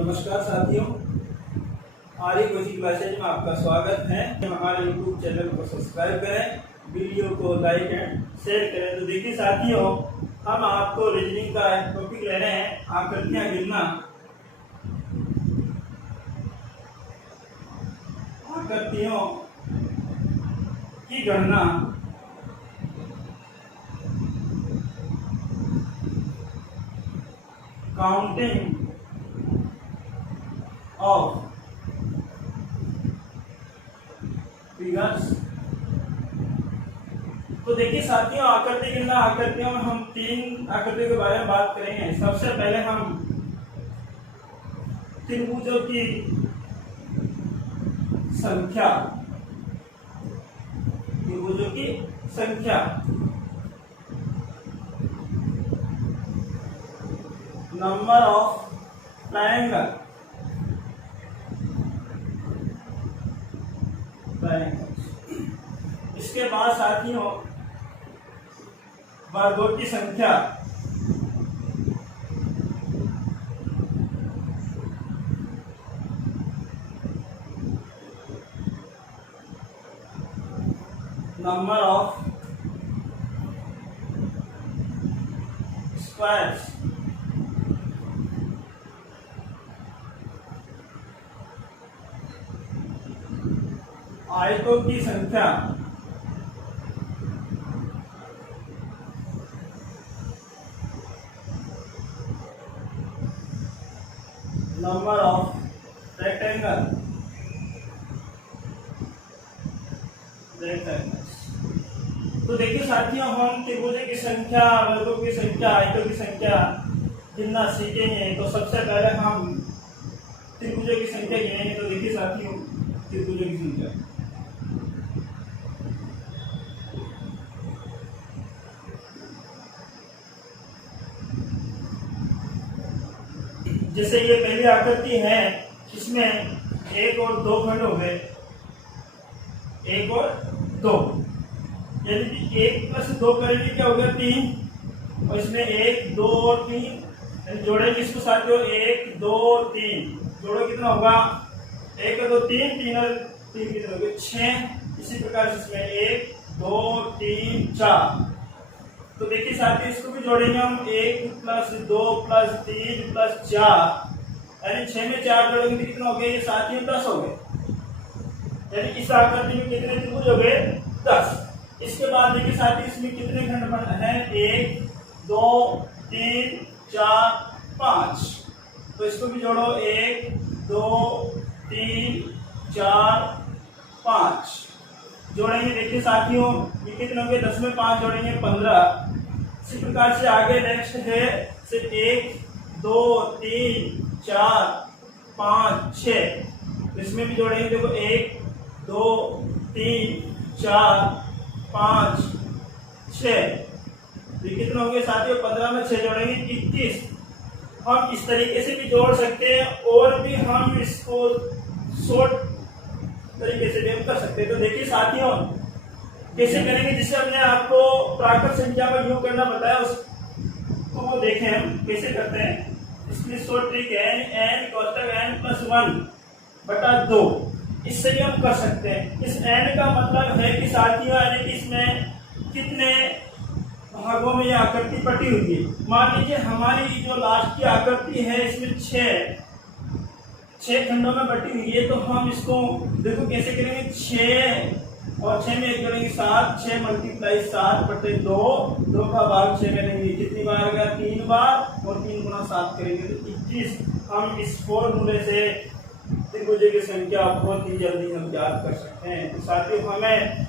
नमस्कार साथियों, आर्य coaching classes में आपका स्वागत है। हमारे YouTube चैनल को सब्सक्राइब करें, वीडियो को लाइक एंड शेयर करें। तो देखिए साथियों, हम आपको रीजनिंग का टॉपिक ले रहे हैं, आकृतियां गिनना। आकृतियों की गणना काउंटिंग ऑफ फिगर्स। तो देखिए साथियों, आकृति गिनना, आकृतियों में हम 3 आकृतियों के बारे में बात करेंगे। सबसे पहले हम त्रिभुजों की संख्या, त्रिभुजों की संख्या, नंबर ऑफ ट्रायंगल, इसके बाद साथियों वर्गों की संख्या, नंबर ऑफ स्क्वायर्स, आयतों की संख्या, नंबर ऑफ रेक्टेंगल, तो देखिए साथियों, हम त्रिभुजों की संख्या, वर्गों की संख्या, आयतों की संख्या गिनना सीखेंगे। तो सबसे पहले हम त्रिभुजों की संख्या गिनेंगे। तो देखिए साथियों, त्रिभुजों की संख्या, जैसे ये पहली आकृति है, इसमें 1 और 2 खंड हो गए, 1 और 2, यानी कि 1 प्लस 2 करेंगे क्या हो गया 3, और इसमें 1, 2 और 3 जोड़ेंगे इसको साथियों, 1, 2 और 3 जोड़ो कितना होगा, 1 और 2 3, 3 और 3 कितना हो गया 6। इसी प्रकार से इसमें 1, 2, 3, 4। तो देखिए साथियों, इसको भी जोड़ेंगे हम, 1 प्लस 2 प्लस 3 प्लस 4, यानी 6 में 4 जोड़ेंगे तो कितना हो गया ये साथियों 10 हो गए। यानी इस आकृति में कितने त्रिभुज हो गए 10। इसके बाद देखिए साथियों, इसमें कितने खंड बने हैं, 1, 2, 3, 4, 5। तो इसको भी जोड़ो, 1, 2, 3, 4, 5 जोड़ेंगे। देखिए साथियों, ये कितने होंगे, 10 में 5 जोड़ेंगे 15। इसी प्रकार से आगे नेक्स्ट है सिर्फ 1, 2, 3, 4, 5, 6। इसमें भी जोड़ेंगे, देखो 1, 2, 3, 4, 5, 6। ये कितने होंगे साथियों, 15 में 6 जोड़ेंगे 21। हम इस तरीके से भी जोड़ सकते हैं, और भी हम इसको शॉर्ट तरीके से भी हम कर सकते हैं। तो देखिए साथियों, कैसे करेंगे, जिससे हमने आपको प्राकृत संख्या का योग करना बताया, उसको वो देखें हम कैसे करते हैं। इसमें शॉर्ट ट्रिक है, n कोष्टक n प्लस 1 बटा 2, इससे भी हम कर सकते हैं। इस n का मतलब है कि साथियों, यानी कि इसमें कितने भागों में ये आकृति बटी हुई है। मान लीजिए हमारी जो लास्ट की आकृति है, इसमें 6 खंडों में बटी हुई है। तो हम इसको देखो कैसे करेंगे, 6 और 6 में 1 करेंगे 7, 6 मल्टीप्लाई 7 बटे 2, 2 का भाग 6 करेंगे, कितनी बार आ गया 3 बार, और 3 गुना 7 करेंगे तो 21। हम इस फॉर्मूले से त्रिभुजों की संख्या बहुत ही जल्दी हम याद कर सकते हैं। तो साथियों, हमें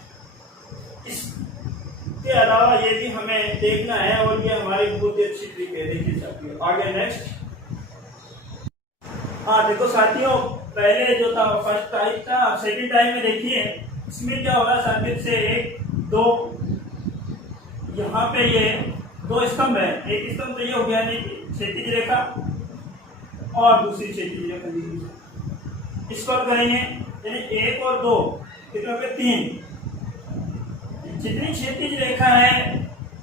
इसके अलावा ये भी हमें देखना है, और ये हमारी बहुत ही अच्छी ट्रिक है। देखिए साथियों, आगे नेक्स्ट। हाँ देखो साथियों, पहले जो था फर्स्ट टाइप था, अब सेकंड टाइप में देखिए इसमें क्या हो रहा है साथियों, से 1, 2, यहाँ पे ये 2 स्तंभ है, एक स्तंभ तो ये हो गया नहीं क्षैतिज रेखा, और दूसरी क्षैतिज रेखा, इसको करेंगे, यानी 1 और 2 कितने हो गए 3। जितनी क्षैतिज रेखा है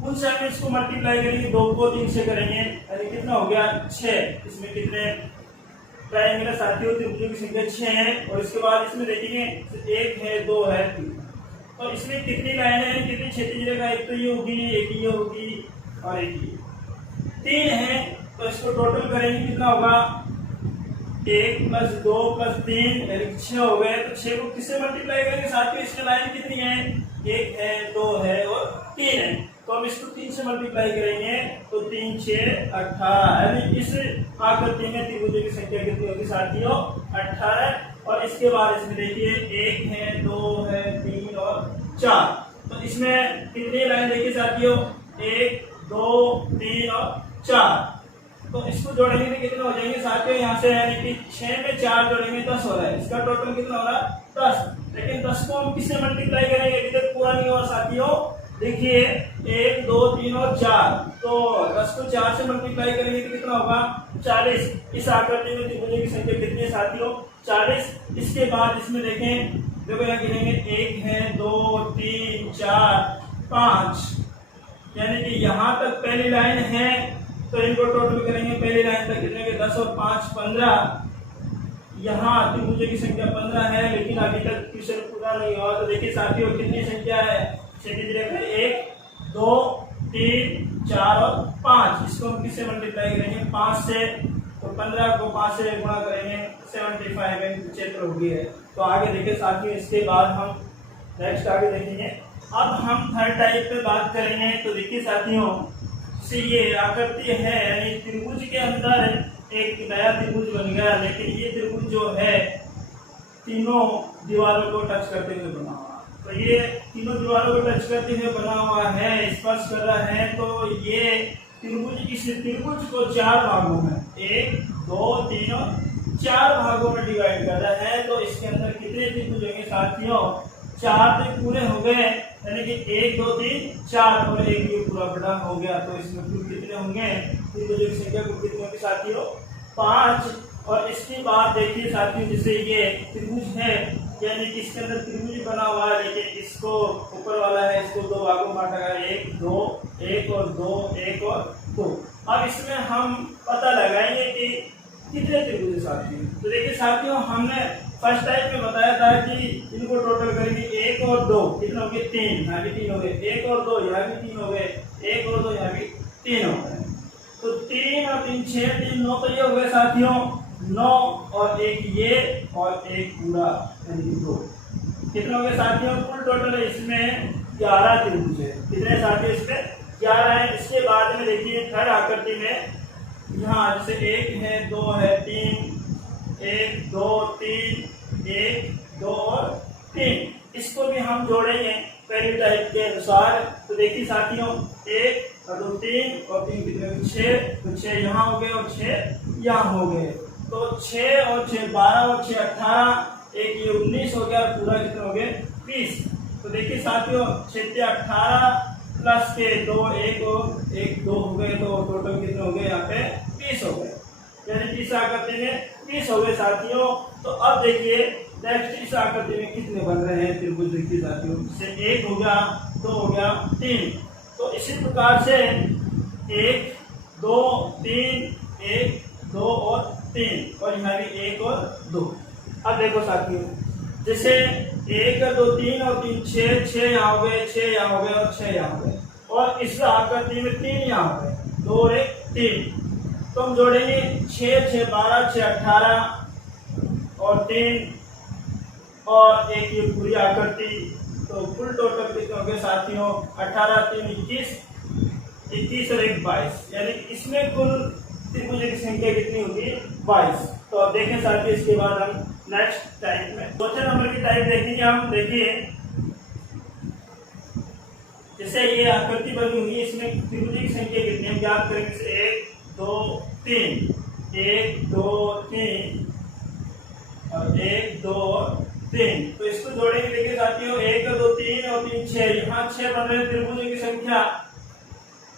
उनसे हम इसको मल्टीप्लाई करेंगे, 2 को 3 से करेंगे, यानी कितना हो गया 6। इसमें कितने ट्रायंगल साथियों त्रिभुजों की संख्या 6 है और इसके बाद इसमें देखेंगे 1 है 2 है 3। तो इसमें कितनी लाइनें हैं, कितनी क्षैतिज रेखा, एक तो ये होगी, एक ये होगी और एक ये 3 है। तो इसको टोटल करेंगे कितना होगा 1 + 2 + 3 यानी 6 हो गए। तो 6 को किससे मल्टीप्लाई करेंगे साथियों, इसकी लाइन कितनी है 1 है 2 है और 3 है। तो हम इसको 3 से मल्टीप्लाई करेंगे तो 3 6 18 यानी इस आकृति में त्रिभुजों की संख्या कितनी होगी साथियों 18। और इसके बाद इसमें देखिए 1 है 2 है 3 और 4। तो इसमें कितनी लाइन देखिए साथियों 1 2 3 और 4। तो इसको जोड़ेंगे तो कितने हो जाएंगे साथियों, यहाँ से यानी कि 6 में 4 जोड़ेंगे 10 हो रहा है। इसका टोटल कितना हो रहा है 10। लेकिन 10 को हम किससे मल्टीप्लाई करेंगे, अभी तक पूरा नहीं हुआ साथियों। देखिए 1 2 3 और 4, तो 10 को 4 से मल्टीप्लाई करेंगे तो कितना होगा 40। इस आकृति में त्रिभुजों की संख्या कितनी है साथियों 40। इसके बाद इसमें देखें, देखो यहाँ गिनेंगे 1 है 2 3 4 5, यानी कि यहाँ तक पहली लाइन है। तो इनको टोटल करेंगे, पहली लाइन तक कितने 10 और 5 15। यहाँ त्रिभुजों की संख्या 15 है, लेकिन अभी तक क्वेश्चन पूरा नहीं हुआ। तो देखिए साथियों कितनी संख्या है क्षैतिज रेखा 1 2 3 4 और 5। इसको हम किससे मल्टीप्लाई करेंगे 5 से। तो 15 को 5 से गुणा करेंगे 75 में क्षेत्र हो गया है। तो आगे देखिए साथियों, इसके बाद हम नेक्स्ट आगे देखेंगे। अब हम थर्ड टाइप पे बात करेंगे। तो देखिए साथियों, से ये आकृति है यानी त्रिभुज के अंदर एक नया त्रिभुज बन गया, लेकिन ये त्रिभुज जो है तीनों दीवारों को टच करते हुए बना हुआ। तो ये तीनों दीवारों को टच करते हुए बना हुआ है, स्पर्श कर रहा है। तो ये त्रिभुज, इस त्रिभुज को 4 भागों में 1 2 3 और 4 भागों में डिवाइड कर रहा है। तो इसके अंदर कितने त्रिभुज होंगे साथियों 4 तो पूरे हो गए, यानी कि 1 2 3 4 और एक ये पूरा बड़ा हो गया। तो इसमें कुल कितने होंगे त्रिभुजों की संख्या कुल कितनी होगी साथियों 5। और इसके बाद देखिए साथियों, जैसे ये त्रिभुज है यानी कि इसके अंदर त्रिभुज बना हुआ है, लेकिन इसको ऊपर वाला है इसको 2 भागों में बांटा गया 1 2 1 और 2 1 और 2। अब इसमें हम पता लगाएंगे कि कितने त्रिभुज साथियों। तो देखिए साथियों, हमने फर्स्ट टाइप में बताया था कि इनको टोटल करेंगे 1 और 2 कितने हो गए 3, यहाँ भी 3 हो गए, 1 और 2 यहाँ भी 3 हो गए, 1 और 2 यहाँ भी 3 हो गए। तो 3 और 3 6 3 9, तो ये हो गए साथियों 9 और एक ये और एक पूरा यानी 2। कितने हो गए साथियों कुल टोटल इसमें 11 त्रिभुज है। कितने साथियों इसमें 11 है। इसके बाद में देखिए थर्ड आकृति में यहाँ जैसे 1 है 2 है 3 1 2 3 1 2 और 3, इसको भी हम जोड़ेंगे पहली टाइप के अनुसार। तो देखिए साथियों 1 और 2 3 और 3 कितने 6, तो 6 यहाँ हो गए और 6 यहाँ हो गए। तो 6 और 6 12 और 6 18, एक ये 19 हो गया, पूरा कितने हो गए 20। तो देखिए साथियों 6 से 18 प्लस के 2 1 और 1 2 हो गए, तो टोटल कितने हो गए यहाँ पे 20 हो गए, यानी इस आकृति में 20 हो गए साथियों। तो अब देखिए नेक्स्ट इस आकृति में कितने बन रहे हैं त्रिभुज देखिए साथियों, से 1 हो गया 2 हो गया 3। तो इसी प्रकार से 1 2 3 1 2 और 3 और यहाँ भी 1 और 2। अब देखो साथियों, जैसे 1 2 3 और 3 6 यहाँ हो गए, 6 यहाँ हो गए और 6 यहाँ हो गए, और इस आकृति में 3 यहाँ हो गए, 2 और 1 3। तो हम जोड़ेंगे 6 6 12 6 18 और 3 और एक ये पूरी आकृति। तो कुल टोटल कितने हो गए साथियों 18 3 21 21 और 1 22, यानी इसमें कुल त्रिभुजों की संख्या कितनी होगी 22। तो अब देखें साथियों, इसके बाद हम नेक्स्ट टाइप में चौथे नंबर की टाइप देखेंगे हम। देखिए जैसे ये आकृति बनी हुई है, इसमें त्रिभुजों की संख्या कितनी हम ज्ञात करेंगे 1 2 3 1 2 3 और 1 2 3। तो इसको जोड़ेंगे देखिए साथियों 1 2 3 और 3 6, यहाँ 6 बन रहे त्रिभुजों की संख्या,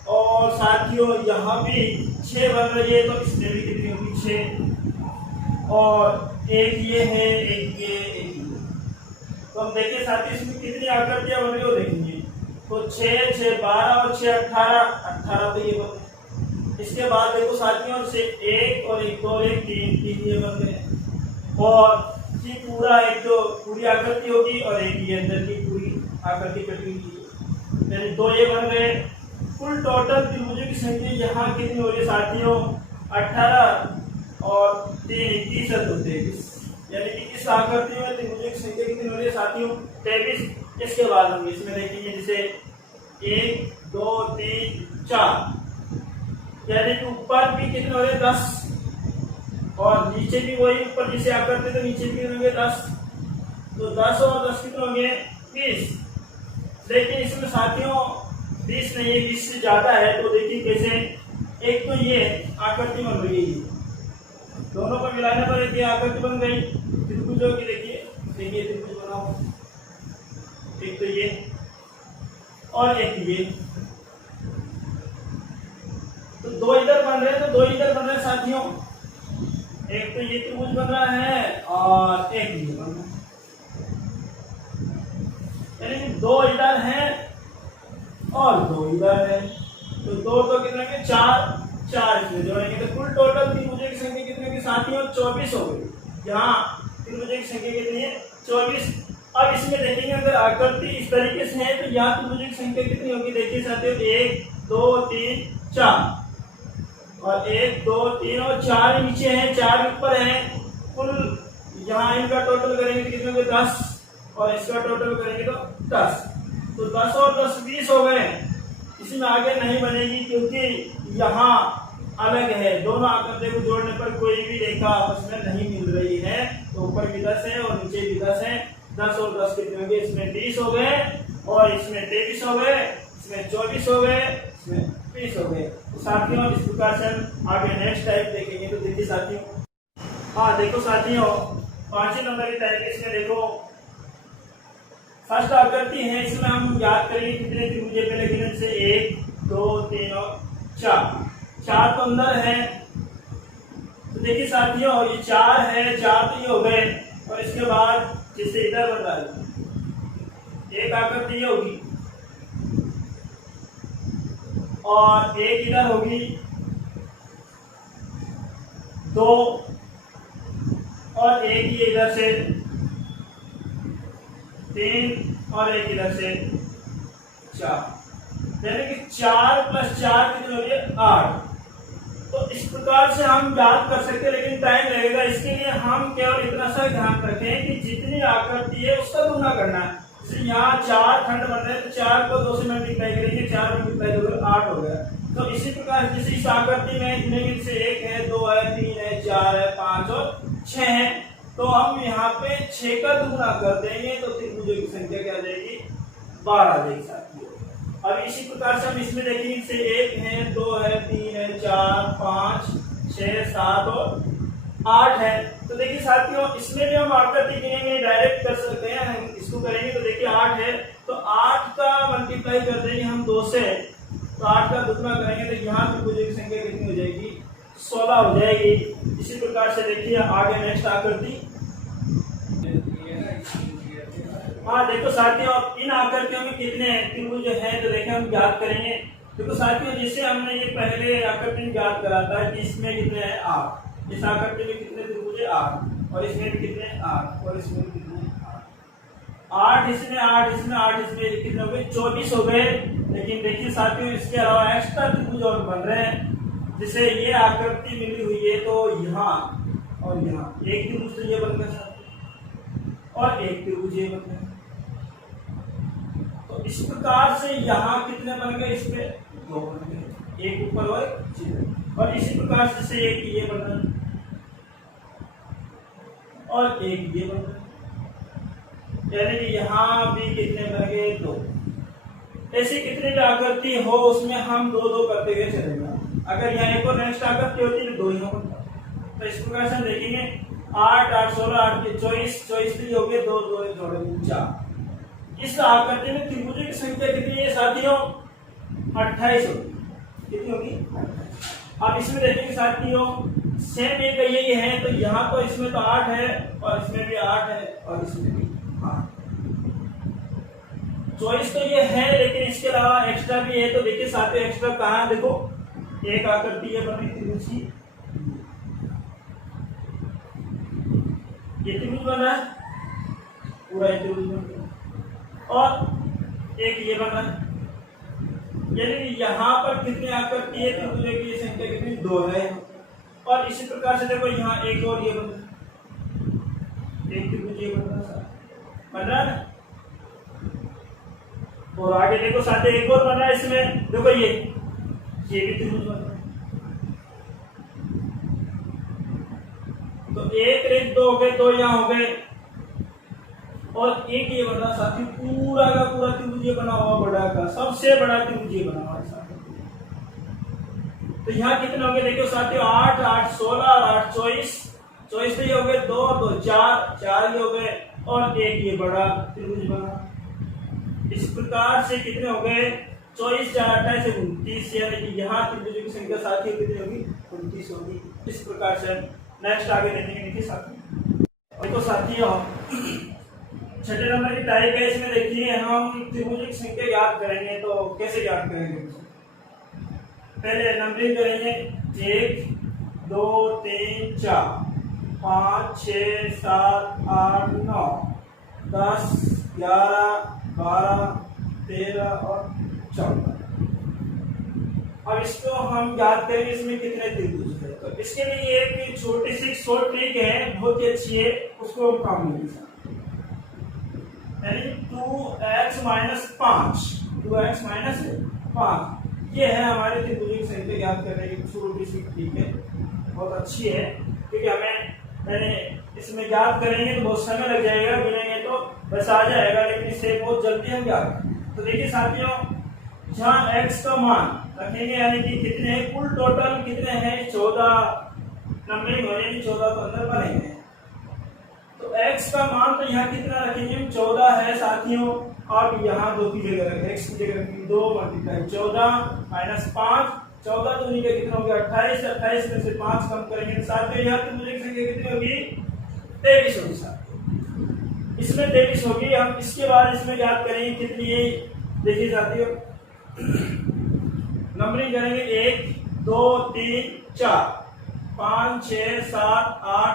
और साथियों यहाँ भी 6 बन रही है। तो इसमें भी कितनी होगी 6, और एक ये है एक ये एक ये। तो हम देखिए साथियों इसमें कितनी आकृतियां बन रही हो देखेंगे। तो 6 6 12 और 6 18 18, तो ये इसके बाद देखो साथियों से एक और एक, दो और एक, तीन ये बन गए। और ये पूरा एक जो पूरी आकृति होगी और एक ये अंदर की पूरी आकृति कटी हुई, यानी दो ये बन गए। कुल टोटल त्रिभुजों की संख्या यहाँ कितनी हो रही है साथियों? 18 और 3 21 और 23, यानी कि इस आकृति में त्रिभुजों की संख्या कितनी हो रही है साथियों? 23। इसके बाद हम इसमें देखेंगे जैसे 1 2 3 4, यानी कि ऊपर भी कितने हो रहे? 10 और नीचे भी वही, ऊपर जिसे आकृति तो नीचे भी होंगे 10, तो 10 और 10 कितने होंगे? 20। लेकिन इसमें साथियों 20 नहीं है, 20 से ज्यादा है। तो देखिए कैसे, एक तो ये आकृति बन रही है, दोनों को मिलाने पर एक ये आकृति बन गई त्रिभुजों की। देखिए त्रिभुज बनाओ, एक तो ये और एक ये, तो दो इधर बन रहे हैं, तो दो इधर बन रहे हैं साथियों। एक तो ये त्रिभुज बन रहा है और एक ये बन रहा है, यानी कि दो इधर हैं और दो इधर है, तो दो तो कितने के? 4 4 इसमें जोड़ेंगे तो कुल टोटल त्रिभुजों की संख्या कितने की साथियों? 24 हो गई। यहाँ त्रिभुजों की संख्या कितनी है? 24। अब इसमें देखेंगे अगर आकृति इस तरीके से है तो यहाँ त्रिभुजों की संख्या कितनी होगी? देखिए साथियों 1 2 3 4 और 1 2 3 और 4 नीचे हैं, 4 ऊपर हैं। कुल यहाँ इनका टोटल करेंगे तो कितने? 10 और इसका टोटल करेंगे तो 10, तो 10 और 10 20 हो गए। इसमें आगे नहीं बनेगी क्योंकि यहाँ अलग है, दोनों आकृतियों को जोड़ने पर कोई भी रेखा आपस में नहीं मिल रही है। तो ऊपर भी 10 है और नीचे भी 10 है, 10 और 10 कितने होंगे? इसमें 20 हो गए और इसमें 23 हो गए, इसमें 24 हो गए, इसमें 20 हो गए। तो साथियों इस प्रकार से हम आगे नेक्स्ट टाइप देखेंगे। तो देखिए साथियों, हाँ देखो साथियों 5वें नंबर की टाइप इसमें देखो फर्स्ट आकृति है, इसमें हम याद करेंगे कितने त्रिभुज पहले गिने से 1 2 3 और 4, 4 तो अंदर है। तो देखिए साथियों ये 4 है, 4 तो ये हो गए और इसके बाद जैसे इधर बन रहा है एक आकृति ये होगी और एक इधर होगी, 2 और एक ये इधर से 3 और एक इधर से 4, यानी कि 4 + 4 कितने हो गए? 8। तो इस प्रकार से हम याद कर सकते हैं, लेकिन टाइम लगेगा। इसके लिए हम केवल इतना सा ध्यान रखें कि जितनी आकृति है उसका गुना करना है। जैसे यहाँ 4 खंड बन रहे हैं तो 4 को 2 से मल्टीप्लाई करेंगे, 4 मल्टीप्लाई हो गया 8 हो गया। तो इसी प्रकार जैसे इस आकृति में इतने से 1 है 2 है 3 है 4 है 5 और 6 है, तो हम यहाँ पे 6 का दुगुना कर देंगे तो त्रिभुजों की संख्या क्या आ जाएगी? 12 आ जाएगी साथियों। अब इसी प्रकार से हम इसमें देखेंगे इससे 1 है 2 है 3 है 4 5 6 7 और 8 है। तो देखिए साथियों इसमें भी हम आकृति गिनेंगे, डायरेक्ट कर सकते हैं। हम इसको करेंगे तो देखिए 8 है तो 8 का मल्टीप्लाई कर देंगे हम 2 से, तो 8 का दुगुना करेंगे तो यहाँ त्रिभुजों की संख्या कितनी हो जाएगी? 16 हो जाएगी। इसी प्रकार से देखिए आगे नेक्स्ट आकृति। हाँ देखो साथियों इन आकृतियों में कितने त्रिभुज हैं तो देखिए हम ज्ञात करेंगे। देखो साथियों जैसे हमने ये पहले आकृति में ज्ञात करा था कि इसमें कितने हैं? 8। इस आकृति में कितने त्रिभुज है? 8 और इसमें भी कितने? 8 और इसमें भी कितने? 8 इसमें 8 इसमें 8 इसमें कितने हो गए? 24 हो गए। लेकिन देखिए साथियों इसके अलावा एक्स्ट्रा त्रिभुज और बन रहे हैं। जैसे ये आकृति मिली हुई है तो यहाँ और यहाँ एक त्रिभुज तो ये बन गया और एक त्रिभुज ये बन गया। तो इस प्रकार से यहाँ कितने बन गए? इस पे 2 बन गए, एक ऊपर और एक नीचे। और इसी प्रकार से एक ये बन रहा और एक ये बन रहा, यानी कि यहाँ भी कितने बन गए? 2। ऐसी कितनी भी आकृति हो उसमें हम 2 2 करते हुए चलेगा। अगर यहाँ एक और नेक्स्ट आकृति होती है तो 2 यहाँ बनता। तो इस प्रकार से हम देखेंगे 8 8 16 8 के 24 24 हो गए, 2 2 जोड़ेंगे 4। इस आकृति में त्रिभुजों की संख्या कितनी है साथियों? 28 होगी। कितनी होगी? 28। अब इसमें देखेंगे साथियों सेम एक यही है तो यहाँ तो इसमें तो 8 है और इसमें भी 8 है और इसमें भी 8। चॉइस तो ये है लेकिन इसके अलावा एक्स्ट्रा भी है। तो देखिए साथियों एक्स्ट्रा कहाँ है? देखो एक आकृति ये बन रही त्रिभुज की, ये त्रिभुज बन रहा है, पूरा ये त्रिभुज बन रहा है, और एक ये बन रहा है। यानी यहाँ पर कितने आकृति है त्रिभुज की संख्या कितनी, 2 है। और इसी प्रकार से देखो यहाँ एक और ये बन रहा है, एक त्रिभुज ये बन रहा है ना। और आगे देखो साथ एक और बन रहा है इसमें, देखो ये भी त्रिभुज बन रहा है। तो एक रेख 2 हो गए, 2 यहाँ हो गए, और एक ये बन रहा साथी, पूरा का पूरा त्रिभुज ये बना हुआ, बड़ा का सबसे बड़ा त्रिभुज ये बना हुआ है साथी। तो यहाँ कितने हो गए देखो साथियों, 8 8 16 और 8 24, 24 तो ये हो गए, 2 2 4 4 ये हो गए, और एक ये बड़ा त्रिभुज बना। इस प्रकार से कितने हो गए, 24 4 28 29, यानी कि यहाँ त्रिभुजों की संख्या साथियों कितनी होगी, 29 होगी। इस प्रकार से नेक्स्ट आगे देखेंगे। देखिए साथियों, तो साथियों छठे नंबर की टाइप है, इसमें देखिए हम त्रिभुजों की संख्या याद करेंगे। तो कैसे याद करेंगे, पहले नंबरिंग करेंगे, 1 2 3 4 5 6 7 8 9 10 11 12 13 और 14। अब इसको हम याद करेंगे इसमें कितने त्रिभुज है। तो इसके लिए एक छोटी सी शॉर्ट ट्रिक है, बहुत ही अच्छी है, उसको हम काम लेंगे। यानी 2x माइनस 5, 2x माइनस 5, ये है हमारे त्रिभुज की संख्या याद करने की छोटी सी ट्रिक है, बहुत अच्छी है। क्योंकि हमें इसमें याद करेंगे तो बहुत समय लग जाएगा, गिनेंगे तो बस आ जाएगा, लेकिन इससे बहुत जल्दी हम याद। तो देखिए साथियों, जहाँ x का मान रखेंगे, यानी कि कितने हैं, कुल टोटल कितने हैं, 14 नंबरिंग होने 14 तो अंदर बनेंगे। तो x का मान तो यहाँ कितना रखेंगे, 14 है साथियों, और यहाँ 2 की जगह रखेंगे, x की जगह रखेंगे 2 मल्टीप्लाई 14 माइनस 5, 14 दूनी का कितना हो गया 28, 28 में से 5 कम करेंगे तो साथियों यहाँ त्रिभुज की संख्या कितनी होगी, 23 होगी साथियों। इसमें 23 होगी। हम इसके बाद इसमें याद करेंगे कितनी है, देखिए साथियों, नंबरिंग करेंगे 1 2 3 4 5 6 7 8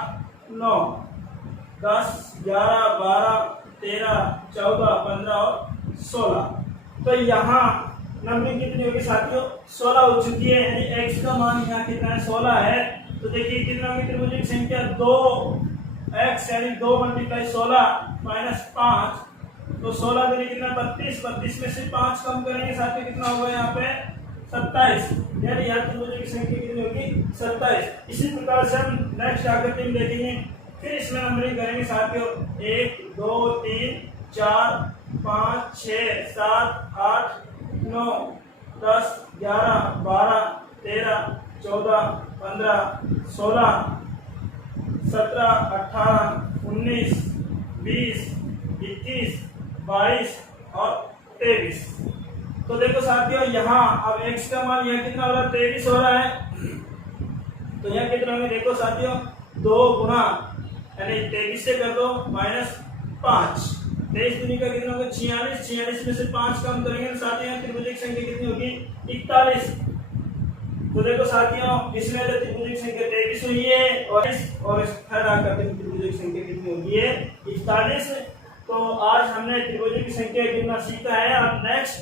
9 10 11 12 13 14 15 और 16। तो यहाँ नंबरिंग कितनी होगी साथियों, 16 हो चुकी है। यानी x का मान यहाँ कितना है, 16 है। तो देखिए कितना होगी त्रिभुज की संख्या, 2x यानी 2 मल्टीप्लाई 16 माइनस 5, तो 16 दूनी कितना 32, 32 में से 5 कम करेंगे साथियों, कितना होगा यहाँ पे 27, यानी यहाँ त्रिभुज की संख्या कितनी होगी, 27। इसी प्रकार से हम नेक्स्ट आकृति में देखेंगे, फिर इसमें नंबरिंग करेंगे साथियों, 1 2 3 4 5 6 7 8 9 10 11 12 13 14 15 16 17 18 19 20 21 22 और 23। तो देखो साथियों, यहाँ अब x का मान यहाँ कितना हो रहा है, 23 हो रहा है। तो यहाँ कितना होगा देखो साथियों, 2 गुना यानी 23 से कर दो माइनस 5, 23 दूनी का कितना होगा 46, 46 में से 5 कम करेंगे तो साथियों यहाँ त्रिभुज की संख्या कितनी होगी, 41। तो देखो साथियों, इसमें तो त्रिभुज की संख्या 23 हुई है, और इस थर्ड आकृति में त्रिभुज की संख्या कितनी होगी है, 41। तो आज हमने त्रिभुज की संख्या गिनना सीखा है। अब नेक्स्ट